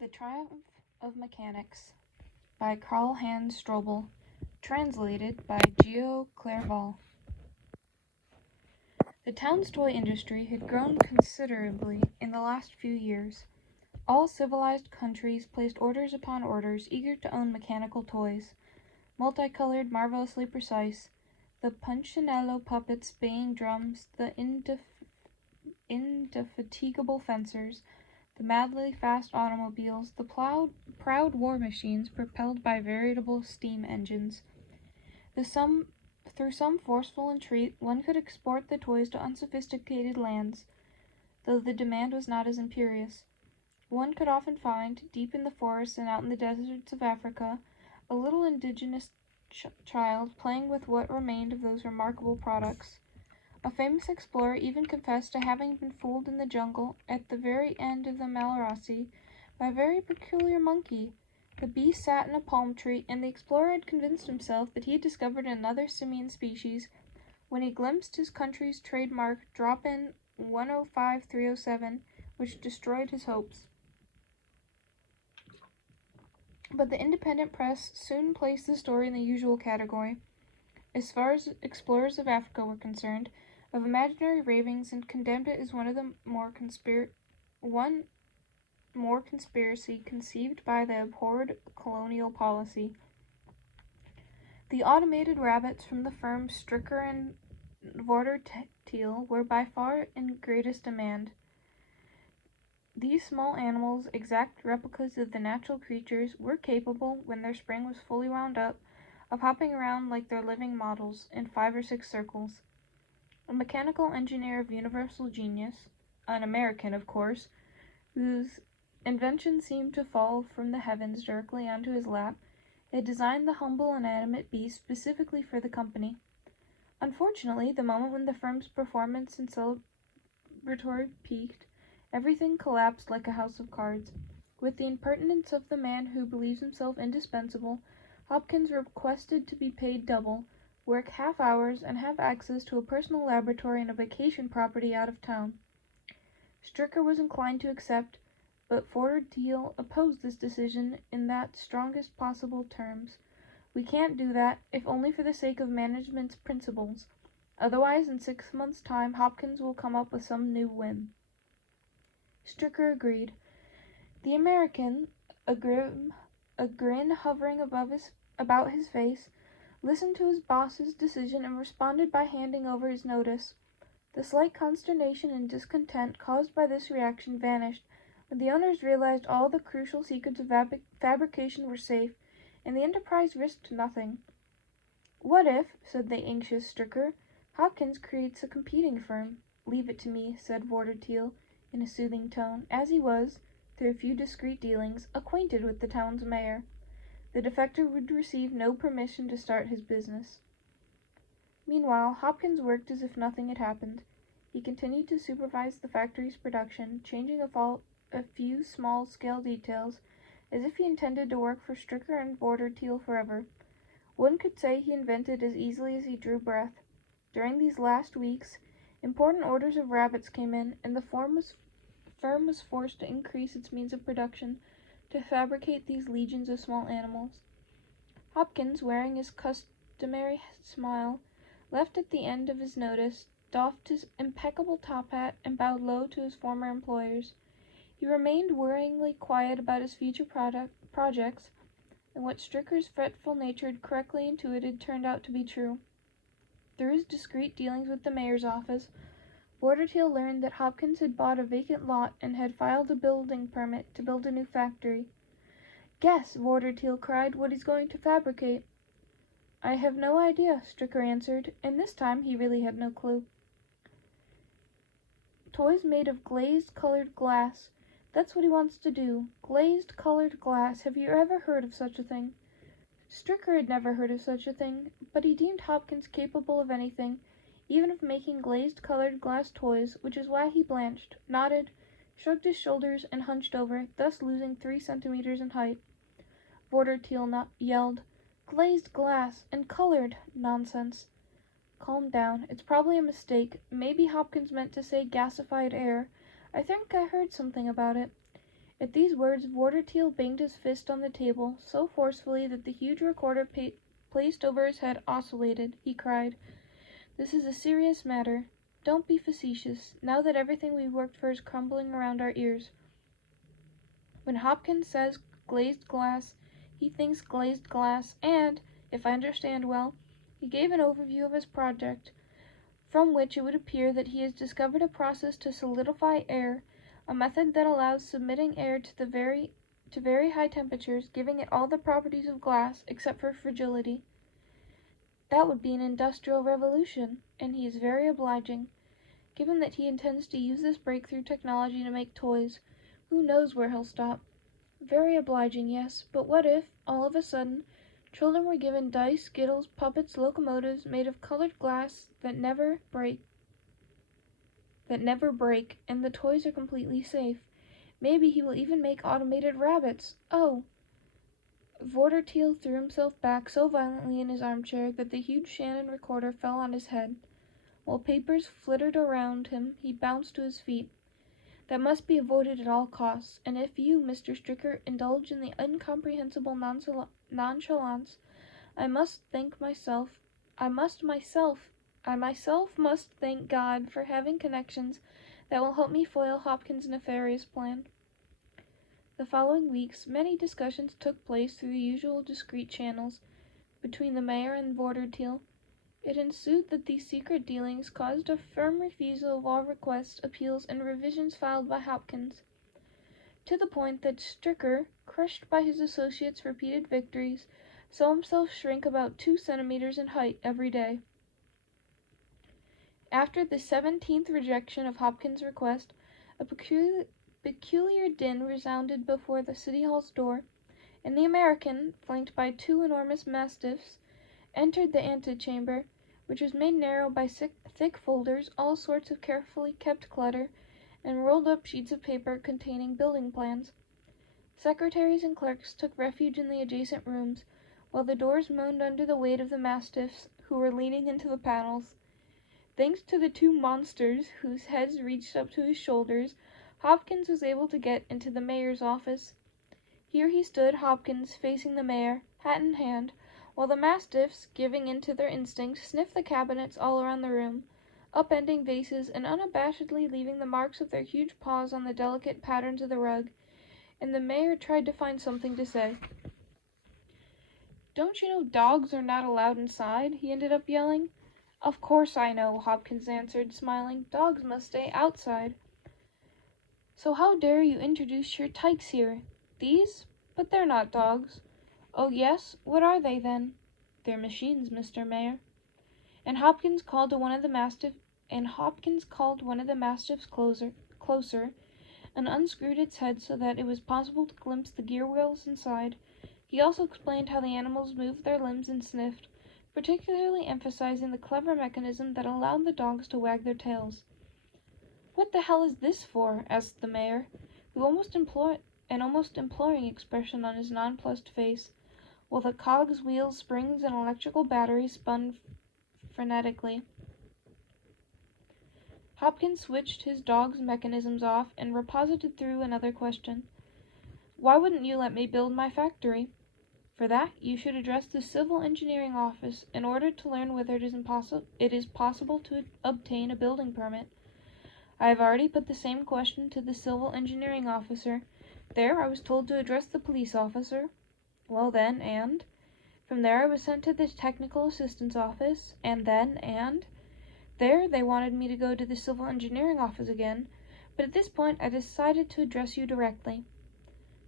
The Triumph of Mechanics by Karl Strobl, translated by Geo Clerval. The town's toy industry had grown considerably in the last few years. All civilized countries placed orders upon orders, eager to own mechanical toys, multicolored, marvelously precise, the Punchinello puppets, baying drums, the indefatigable fencers, the madly fast automobiles, the proud war machines propelled by veritable steam engines. Through some forceful entreat, one could export the toys to unsophisticated lands, though the demand was not as imperious. One could often find, deep in the forests and out in the deserts of Africa, a little indigenous child playing with what remained of those remarkable products. A famous explorer even confessed to having been fooled in the jungle, at the very end of the Malrasi, by a very peculiar monkey. The beast sat in a palm tree, and the explorer had convinced himself that he had discovered another simian species, when he glimpsed his country's trademark drop-in 105307, which destroyed his hopes. But the independent press soon placed the story in the usual category, as far as explorers of Africa were concerned, of imaginary ravings, and condemned it as one more conspiracy conceived by the abhorred colonial policy. The automated rabbits from the firms Stricker and Vordertiel were by far in greatest demand. These small animals, exact replicas of the natural creatures, were capable, when their spring was fully wound up, of hopping around like their living models in 5 or 6 circles. A mechanical engineer of universal genius, an American, of course, whose invention seemed to fall from the heavens directly onto his lap, had designed the humble inanimate beast specifically for the company. Unfortunately, the moment when the firm's performance and celebratory peaked, everything collapsed like a house of cards. With the impertinence of the man who believes himself indispensable, Hopkins requested to be paid double, work half hours, and have access to a personal laboratory and a vacation property out of town. Stricker was inclined to accept, but Vordertiel opposed this decision in the strongest possible terms. "We can't do that, if only for the sake of management's principles. Otherwise, in 6 months' time, Hopkins will come up with some new whim." Stricker agreed. The American, a grin hovering about his face, listened to his boss's decision and responded by handing over his notice. The slight consternation and discontent caused by this reaction vanished when the owners realized all the crucial secrets of fabrication were safe, and the enterprise risked nothing. "What if," said the anxious Stricker, "Hopkins creates a competing firm?" "Leave it to me," said Vordertiel, in a soothing tone, as he was, through a few discreet dealings, acquainted with the town's mayor. The defector would receive no permission to start his business. Meanwhile, Hopkins worked as if nothing had happened. He continued to supervise the factory's production, changing a few small-scale details, as if he intended to work for Stricker and Vordertiel forever. One could say he invented as easily as he drew breath. During these last weeks, important orders of rabbits came in, and the firm was forced to increase its means of production to fabricate these legions of small animals. Hopkins, wearing his customary smile, left at the end of his notice, doffed his impeccable top hat, and bowed low to his former employers. He remained worryingly quiet about his future projects, and what Stricker's fretful nature had correctly intuited turned out to be true. Through his discreet dealings with the mayor's office, Vordertiel learned that Hopkins had bought a vacant lot and had filed a building permit to build a new factory. "Guess," Vordertiel cried, "what he's going to fabricate." "I have no idea," Stricker answered, and this time he really had no clue. "Toys made of glazed colored glass. That's what he wants to do. Glazed colored glass. Have you ever heard of such a thing?" Stricker had never heard of such a thing, but he deemed Hopkins capable of anything, even of making glazed colored glass toys, which is why he blanched, nodded, shrugged his shoulders, and hunched over, thus losing 3 centimeters in height. Vordertiel yelled, "Glazed glass, and colored! Nonsense." "Calm down. It's probably a mistake. Maybe Hopkins meant to say gasified air. I think I heard something about it. At these words, Vorderteal banged his fist on the table so forcefully that the huge recorder placed over his head oscillated. He cried, "This is a serious matter. Don't be facetious, now that everything we've worked for is crumbling around our ears. When Hopkins says glazed glass, he thinks glazed glass, and, if I understand well, he gave an overview of his project, from which it would appear that he has discovered a process to solidify air, a method that allows submitting air to very high temperatures, giving it all the properties of glass except for fragility. That would be an industrial revolution, and he is very obliging. Given that he intends to use this breakthrough technology to make toys, who knows where he'll stop? Very obliging, yes, but what if, all of a sudden, children were given dice, skittles, puppets, locomotives made of colored glass that never break, and the toys are completely safe? Maybe he will even make automated rabbits. Oh!" Vorderteal threw himself back so violently in his armchair that the huge Shannon recorder fell on his head. While papers flittered around him, he bounced to his feet. "That must be avoided at all costs, and if you, Mr. Stricker, indulge in the incomprehensible nonchalance, I myself must thank God for having connections that will help me foil Hopkins' nefarious plan." The following weeks, many discussions took place through the usual discreet channels between the mayor and Vorderteal. It ensued that these secret dealings caused a firm refusal of all requests, appeals, and revisions filed by Hopkins, to the point that Stricker, crushed by his associates' repeated victories, saw himself shrink about 2 centimeters in height every day. After the 17th rejection of Hopkins' request, a peculiar din resounded before the City Hall's door, and the American, flanked by 2 enormous mastiffs, entered the antechamber, which was made narrow by thick folders, all sorts of carefully kept clutter, and rolled-up sheets of paper containing building plans. Secretaries and clerks took refuge in the adjacent rooms, while the doors moaned under the weight of the mastiffs, who were leaning into the panels. Thanks to the 2 monsters, whose heads reached up to his shoulders, Hopkins was able to get into the mayor's office. Here he stood, Hopkins, facing the mayor, hat in hand, while the mastiffs, giving in to their instincts, sniffed the cabinets all around the room, upending vases and unabashedly leaving the marks of their huge paws on the delicate patterns of the rug, and the mayor tried to find something to say. "Don't you know dogs are not allowed inside?" he ended up yelling. "Of course I know," Hopkins answered, smiling. "Dogs must stay outside." "So how dare you introduce your tykes here? These? But they're not dogs." "Oh yes? What are they, then?" "They're machines, Mr. Mayor." And Hopkins called one of the mastiffs closer, and unscrewed its head so that it was possible to glimpse the gear wheels inside. He also explained how the animals moved their limbs and sniffed, particularly emphasizing the clever mechanism that allowed the dogs to wag their tails. "What the hell is this for?" asked the mayor, an almost imploring expression on his nonplussed face, while the cogs, wheels, springs, and electrical batteries spun frenetically. Hopkins switched his dog's mechanisms off and reposited through another question. "Why wouldn't you let me build my factory?" "For that, you should address the Civil Engineering Office in order to learn whether it is possible to obtain a building permit. I have already put the same question to the Civil Engineering Officer. There I was told to address the police officer. Well then, and? From there I was sent to the Technical Assistance Office, and there they wanted me to go to the Civil Engineering Office again, but at this point I decided to address you directly."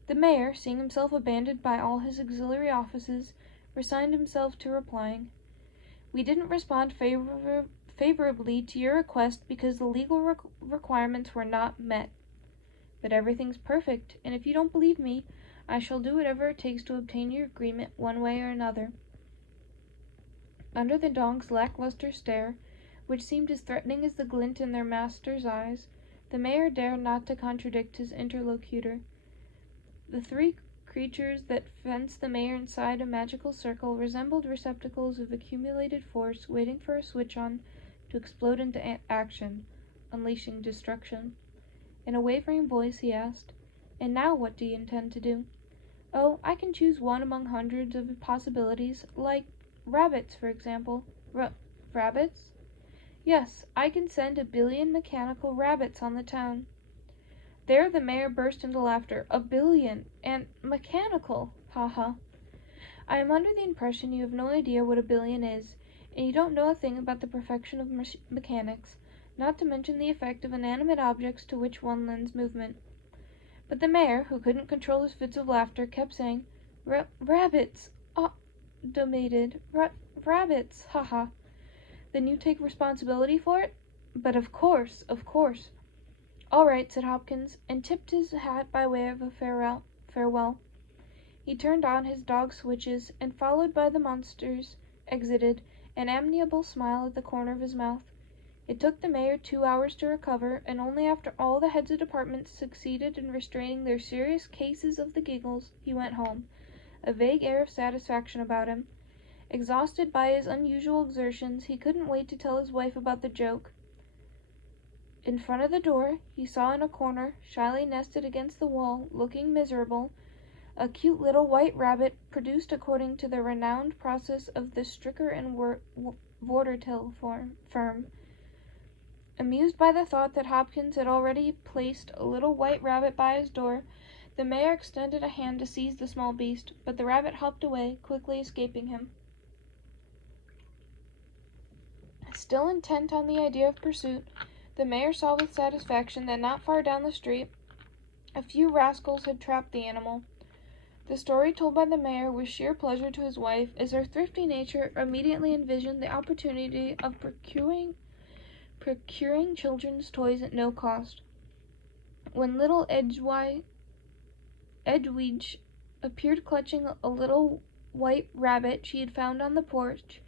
The mayor, seeing himself abandoned by all his auxiliary offices, resigned himself to replying, "We didn't respond favorably to your request because the legal requirements were not met. But everything's perfect, and if you don't believe me, I shall do whatever it takes to obtain your agreement one way or another." Under the dog's lackluster stare, which seemed as threatening as the glint in their master's eyes, the mayor dared not to contradict his interlocutor. The 3 creatures that fenced the mayor inside a magical circle resembled receptacles of accumulated force waiting for a switch on to explode into action, unleashing destruction. In a wavering voice he asked, And now what do you intend to do? Oh, I can choose one among hundreds of possibilities, like rabbits, for example. Rabbits? Yes, I can send 1 billion mechanical rabbits on the town. There the mayor burst into laughter. 1 billion! And mechanical! Ha ha! I am under the impression you have no idea what 1 billion is, and you don't know a thing about the perfection of mechanics, not to mention the effect of inanimate objects to which one lends movement. But the mayor, who couldn't control his fits of laughter, kept saying, Rabbits! Automated rabbits! Ha ha! Then you take responsibility for it? But of course, of course. All right, said Hopkins, and tipped his hat by way of a farewell. He turned on his dog switches, and followed by the monsters, exited, an amiable smile at the corner of his mouth. It took the mayor 2 hours to recover, and only after all the heads of departments succeeded in restraining their serious cases of the giggles, he went home, a vague air of satisfaction about him. Exhausted by his unusual exertions, he couldn't wait to tell his wife about the joke. In front of the door, he saw in a corner, shyly nested against the wall, looking miserable, a cute little white rabbit produced according to the renowned process of the Stricker and Vortertil firm. Amused by the thought that Hopkins had already placed a little white rabbit by his door, the mayor extended a hand to seize the small beast, but the rabbit hopped away, quickly escaping him. Still intent on the idea of pursuit, the mayor saw with satisfaction that not far down the street a few rascals had trapped the animal. The story told by the mayor was sheer pleasure to his wife, as her thrifty nature immediately envisioned the opportunity of procuring children's toys at no cost. When little Edwidge appeared clutching a little white rabbit she had found on the porch,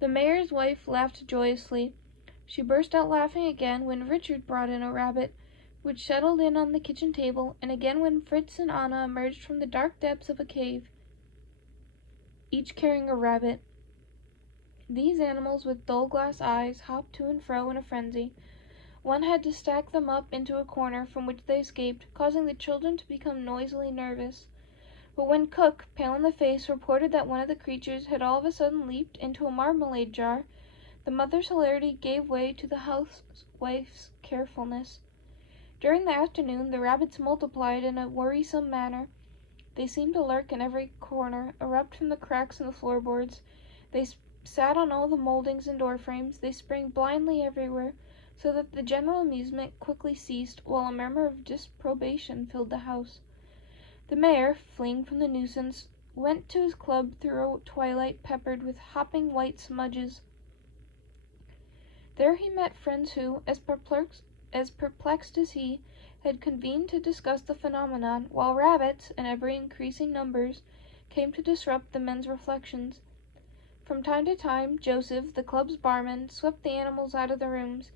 the mayor's wife laughed joyously. She burst out laughing again when Richard brought in a rabbit, which settled in on the kitchen table, and again when Fritz and Anna emerged from the dark depths of a cave, each carrying a rabbit. These animals with dull glass eyes hopped to and fro in a frenzy. One had to stack them up into a corner from which they escaped, causing the children to become noisily nervous. But when cook, pale in the face, reported that one of the creatures had all of a sudden leaped into a marmalade jar, the mother's hilarity gave way to the housewife's carefulness. During the afternoon the rabbits multiplied in a worrisome manner. They seemed to lurk in every corner, erupt from the cracks in the floorboards. They sat on all the moldings and door frames. They sprang blindly everywhere, so that the general amusement quickly ceased, while a murmur of disapprobation filled the house. The mayor, fleeing from the nuisance, went to his club through a twilight peppered with hopping white smudges. There he met friends who, as perplexed as he, had convened to discuss the phenomenon, while rabbits, in ever increasing numbers, came to disrupt the men's reflections. From time to time, Joseph, the club's barman, swept the animals out of the rooms,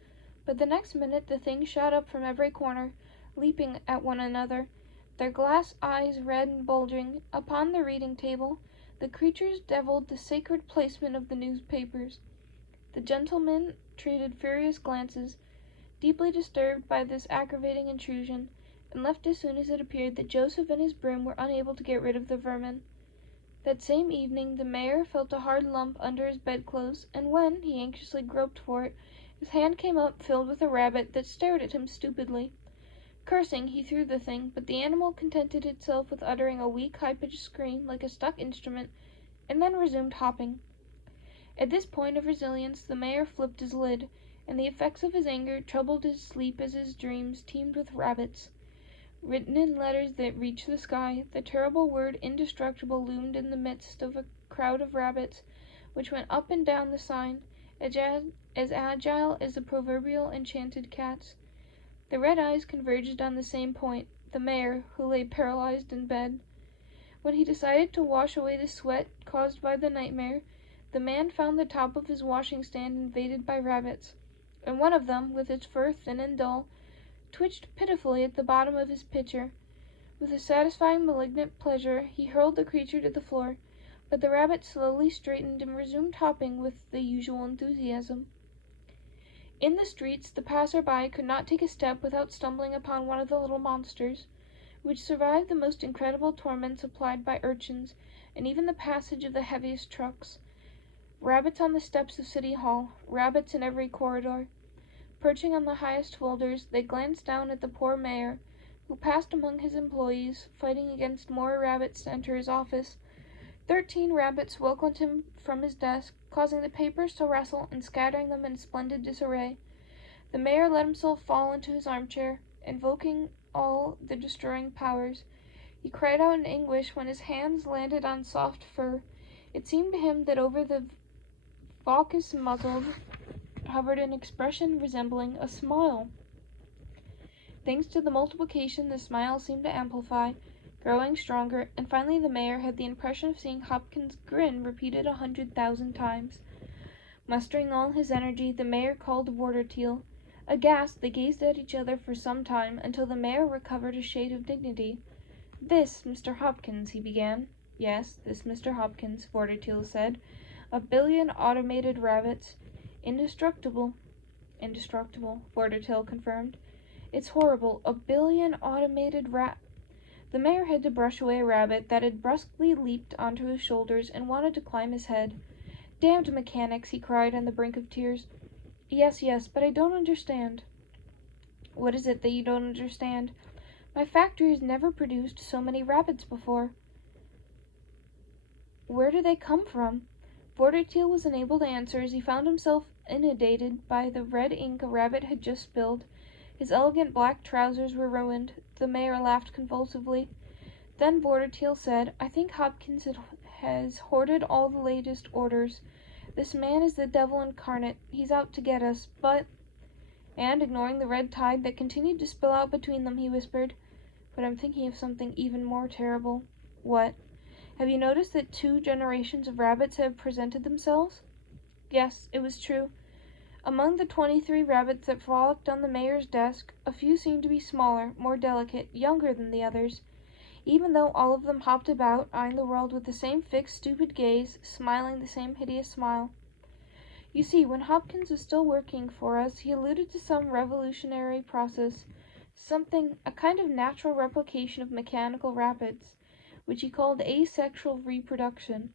but the next minute the things shot up from every corner, leaping at one another, their glass eyes red and bulging. Upon the reading table, the creatures deviled the sacred placement of the newspapers. The gentlemen traded furious glances, deeply disturbed by this aggravating intrusion, and left as soon as it appeared that Joseph and his broom were unable to get rid of the vermin. That same evening the mayor felt a hard lump under his bedclothes, and when he anxiously groped for it, his hand came up filled with a rabbit that stared at him stupidly. Cursing, he threw the thing, but the animal contented itself with uttering a weak, high-pitched scream like a stuck instrument, and then resumed hopping. At this point of resilience the mayor flipped his lid, and the effects of his anger troubled his sleep as his dreams teemed with rabbits. Written in letters that reached the sky, the terrible word indestructible loomed in the midst of a crowd of rabbits, which went up and down the sign, as agile as the proverbial enchanted cats. The red eyes converged on the same point, the mayor, who lay paralyzed in bed. When he decided to wash away the sweat caused by the nightmare, the man found the top of his washing stand invaded by rabbits, and one of them, with its fur thin and dull, twitched pitifully at the bottom of his pitcher. With a satisfying malignant pleasure he hurled the creature to the floor, but the rabbit slowly straightened and resumed hopping with the usual enthusiasm. In the streets the passer-by could not take a step without stumbling upon one of the little monsters. which survived the most incredible torments applied by urchins, and even the passage of the heaviest trucks. Rabbits on the steps of City Hall, rabbits in every corridor. Perching on the highest folders, they glanced down at the poor mayor, who passed among his employees, fighting against more rabbits to enter his office. 13 rabbits welcomed him from his desk, causing the papers to rustle and scattering them in splendid disarray. The mayor let himself fall into his armchair, invoking all the destroying powers. He cried out in anguish when his hands landed on soft fur. It seemed to him that over the Focus muzzled hovered an expression resembling a smile. Thanks to the multiplication, the smile seemed to amplify, growing stronger, and finally the mayor had the impression of seeing Hopkins' grin repeated 100,000 times. Mustering all his energy, the mayor called Warderteal. Aghast, they gazed at each other for some time, until the mayor recovered a shade of dignity. "This, Mr. Hopkins," he began. "Yes, this Mr. Hopkins," Warderteal said. "A billion automated rabbits. Indestructible." "Indestructible," Warderteal confirmed. "It's horrible. A billion automated The mayor had to brush away a rabbit that had brusquely leaped onto his shoulders and wanted to climb his head. "Damned mechanics," he cried on the brink of tears. Yes, but I don't understand." "What is it that you don't understand?" "My factory has never produced so many rabbits before." "Where do they come from?" Warderteal was unable to answer as he found himself inundated by the red ink a rabbit had just spilled. His elegant black trousers were ruined. The mayor laughed convulsively. Then Warderteal said, "I think Hopkins has hoarded all the latest orders. This man is the devil incarnate. He's out to get us, but—" And, ignoring the red tide that continued to spill out between them, he whispered, "But I'm thinking of something even more terrible." "What?" "Have you noticed that 2 generations of rabbits have presented themselves?" Yes, it was true. Among the 23 rabbits that frolicked on the mayor's desk, a few seemed to be smaller, more delicate, younger than the others. Even though all of them hopped about, eyeing the world with the same fixed, stupid gaze, smiling the same hideous smile. You see, when Hopkins was still working for us, he alluded to some revolutionary process, a kind of natural replication of mechanical rabbits, which he called asexual reproduction.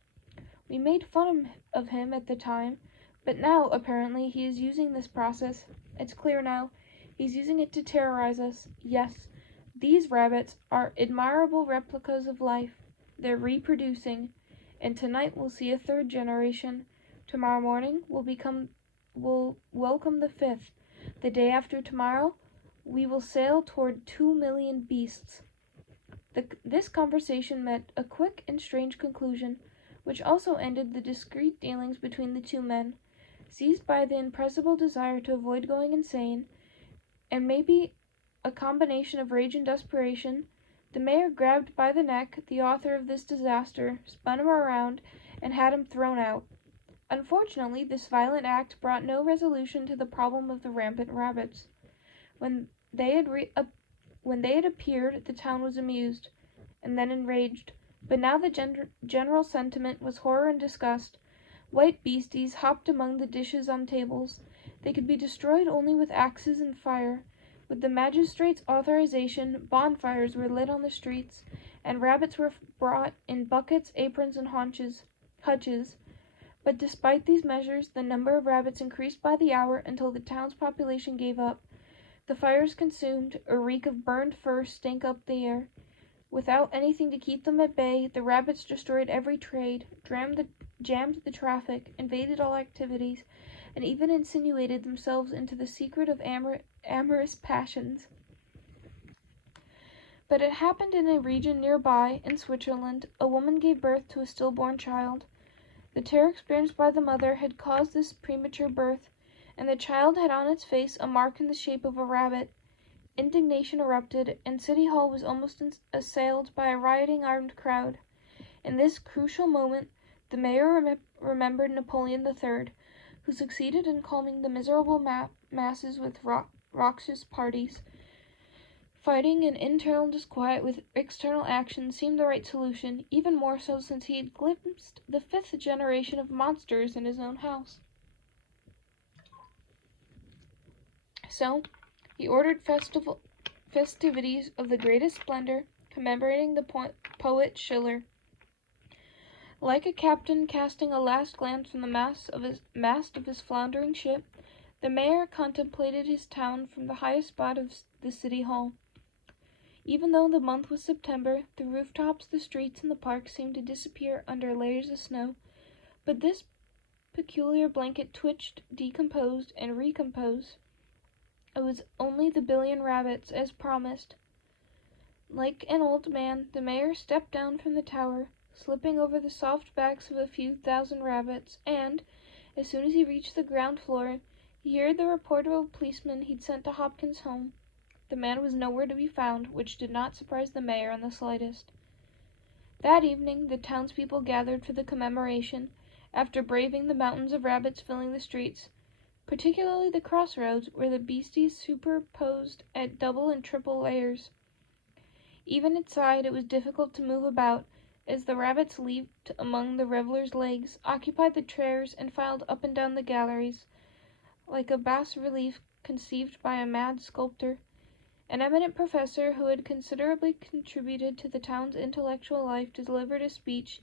We made fun of him at the time, but now, apparently, he is using this process. It's clear now. He's using it to terrorize us. Yes, these rabbits are admirable replicas of life. They're reproducing, and tonight we'll see a 3rd generation. Tomorrow morning we'll welcome the 5th. The day after tomorrow, we will sail toward 2 million beasts." This conversation met a quick and strange conclusion, which also ended the discreet dealings between the 2 men. Seized by the irrepressible desire to avoid going insane, and maybe a combination of rage and desperation, the mayor grabbed by the neck the author of this disaster, spun him around, and had him thrown out. Unfortunately, this violent act brought no resolution to the problem of the rampant rabbits. When they had appeared, the town was amused, and then enraged. But now the general sentiment was horror and disgust. White beasties hopped among the dishes on tables. They could be destroyed only with axes and fire. With the magistrate's authorization, bonfires were lit on the streets, and rabbits were brought in buckets, aprons, and hutches. But despite these measures, the number of rabbits increased by the hour until the town's population gave up. The fires consumed, a reek of burned fur stank up the air. Without anything to keep them at bay, the rabbits destroyed every trade, jammed the traffic, invaded all activities, and even insinuated themselves into the secret of amorous passions. But it happened in a region nearby, in Switzerland. A woman gave birth to a stillborn child. The terror experienced by the mother had caused this premature birth, and the child had on its face a mark in the shape of a rabbit. Indignation erupted, and City Hall was almost assailed by a rioting armed crowd. In this crucial moment, the mayor remembered Napoleon III, who succeeded in calming the miserable masses with raucous parties. Fighting an internal disquiet with external action seemed the right solution, even more so since he had glimpsed the 5th generation of monsters in his own house. So, he ordered festivities of the greatest splendor, commemorating the poet Schiller. Like a captain casting a last glance from the mast of his floundering ship, the mayor contemplated his town from the highest spot of the city hall. Even though the month was September, the rooftops, the streets, and the park seemed to disappear under layers of snow, but this peculiar blanket twitched, decomposed, and recomposed. It was only the billion rabbits, as promised. Like an old man, the mayor stepped down from the tower, slipping over the soft backs of a few thousand rabbits, and, as soon as he reached the ground floor, he heard the report of a policeman he'd sent to Hopkins' home. The man was nowhere to be found, which did not surprise the mayor in the slightest. That evening the townspeople gathered for the commemoration, after braving the mountains of rabbits filling the streets, particularly the crossroads, where the beasties superposed at double and triple layers. Even inside it was difficult to move about, as the rabbits leaped among the revellers' legs, occupied the chairs, and filed up and down the galleries, like a bas-relief conceived by a mad sculptor. An eminent professor who had considerably contributed to the town's intellectual life delivered a speech,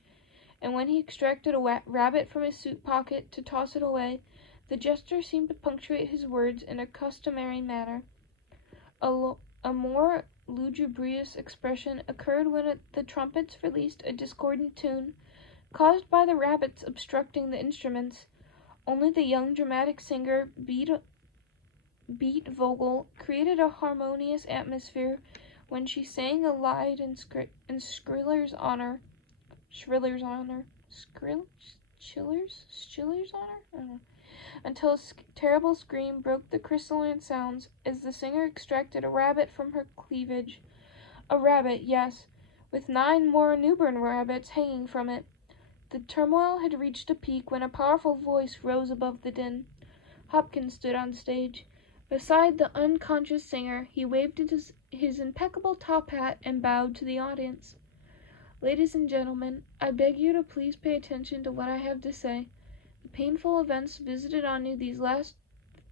and when he extracted a rabbit from his suit pocket to toss it away, the gesture seemed to punctuate his words in a customary manner. A more lugubrious expression occurred when the trumpets released a discordant tune, caused by the rabbits obstructing the instruments. Only the young dramatic singer, Beat Vogel, created a harmonious atmosphere when she sang a lied in Schiller's honor. Schiller's honor? Schiller's honor? Until a terrible scream broke the crystalline sounds as the singer extracted a rabbit from her cleavage. A rabbit, yes, with 9 more newborn rabbits hanging from it. The turmoil had reached a peak when a powerful voice rose above the din. Hopkins stood on stage. Beside the unconscious singer, he waved his impeccable top hat and bowed to the audience. "Ladies and gentlemen, I beg you to please pay attention to what I have to say. The painful events visited on you these last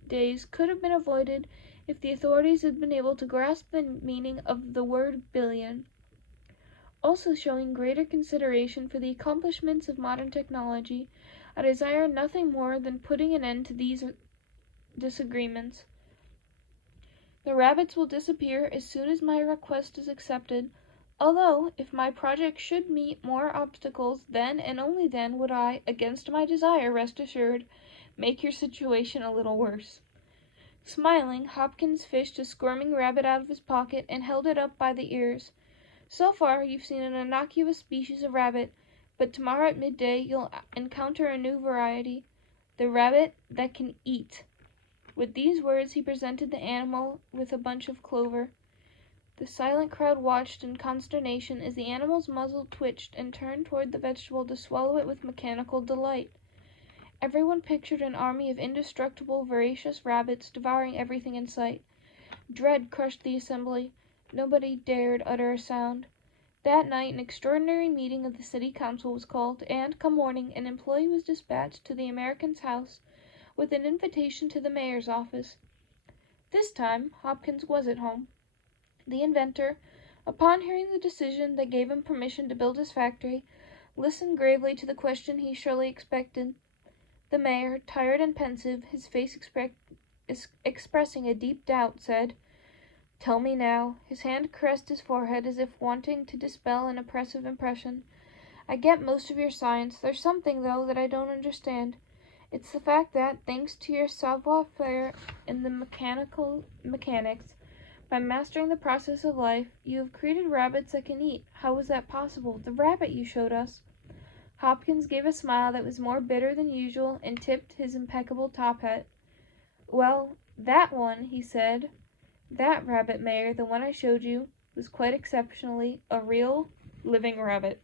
days could have been avoided if the authorities had been able to grasp the meaning of the word billion. Also showing greater consideration for the accomplishments of modern technology, I desire nothing more than putting an end to these disagreements. The rabbits will disappear as soon as my request is accepted, although, if my project should meet more obstacles, then and only then would I, against my desire, rest assured, make your situation a little worse." Smiling, Hopkins fished a squirming rabbit out of his pocket and held it up by the ears. "So far you've seen an innocuous species of rabbit, but tomorrow at midday you'll encounter a new variety, the rabbit that can eat." With these words he presented the animal with a bunch of clover. The silent crowd watched in consternation as the animal's muzzle twitched and turned toward the vegetable to swallow it with mechanical delight. Everyone pictured an army of indestructible, voracious rabbits devouring everything in sight. Dread crushed the assembly. Nobody dared utter a sound. That night an extraordinary meeting of the city council was called, and, come morning, an employee was dispatched to the American's house with an invitation to the mayor's office. This time Hopkins was at home. The inventor, upon hearing the decision that gave him permission to build his factory, listened gravely to the question he surely expected. The mayor, tired and pensive, his face expressing a deep doubt, said, "Tell me now." His hand caressed his forehead as if wanting to dispel an oppressive impression. "I get most of your science. There's something, though, that I don't understand. It's the fact that, thanks to your savoir-faire in the mechanics, by mastering the process of life, you have created rabbits that can eat. How was that possible? The rabbit you showed us." Hopkins gave a smile that was more bitter than usual and tipped his impeccable top hat. "Well, that one," he said, "that rabbit, Mayor, the one I showed you, was quite exceptionally a real, living rabbit."